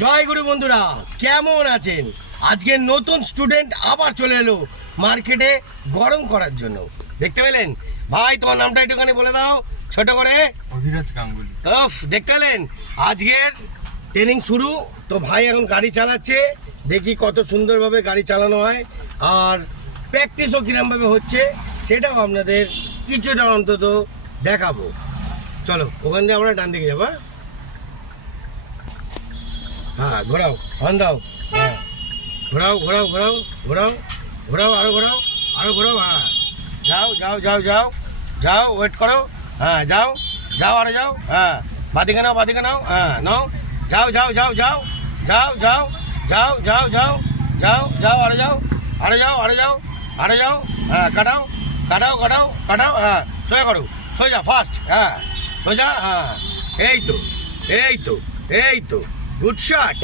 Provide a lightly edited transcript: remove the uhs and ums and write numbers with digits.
জয়গুরু বন্ধুরা, কেমন আছেন? আজকে নতুন স্টুডেন্ট আবার চলে এলো মার্কেটে গরম করার জন্য। দেখতে পেলেন? ভাই তোমার নামটা একটুখানি বলে দাও ছোট করে। অভিরাজ গাঙ্গুলি। দেখতে পেলেন? আজকের ট্রেনিং শুরু। তো ভাই এখন গাড়ি চালাচ্ছে, দেখি কত সুন্দরভাবে গাড়ি চালানো হয় আর প্র্যাকটিসও কিরমভাবে হচ্ছে সেটাও আপনাদের কিছুটা অন্তত দেখাবো। চলো ওখান থেকে আমরা ডান দিকে যাবো। হ্যাঁ ঘোরাও, হর্ন দাও। হ্যাঁ ঘোরাও ঘোরাও ঘোরাও ঘোরাও ঘোরাও, আরো ঘোরাও, আরো ঘোরাও। হ্যাঁ যাও যাও যাও যাও যাও, ওয়েট করো। হ্যাঁ যাও যাও, আরো যাও। হ্যাঁ বাদিকে নাও, বাদিকে নাও। হ্যাঁ নাও, যাও যাও যাও যাও যাও যাও যাও যাও যাও যাও যাও, আরো যাও, আরো যাও, আরো যাও, আরো যাও। হ্যাঁ কাটাও কাটাও কাটাও কাটাও। হ্যাঁ সোজা করো, সোজা ফাস্ট। হ্যাঁ সোজা। হ্যাঁ এই তো, এই তো, এই তো, গুড শট।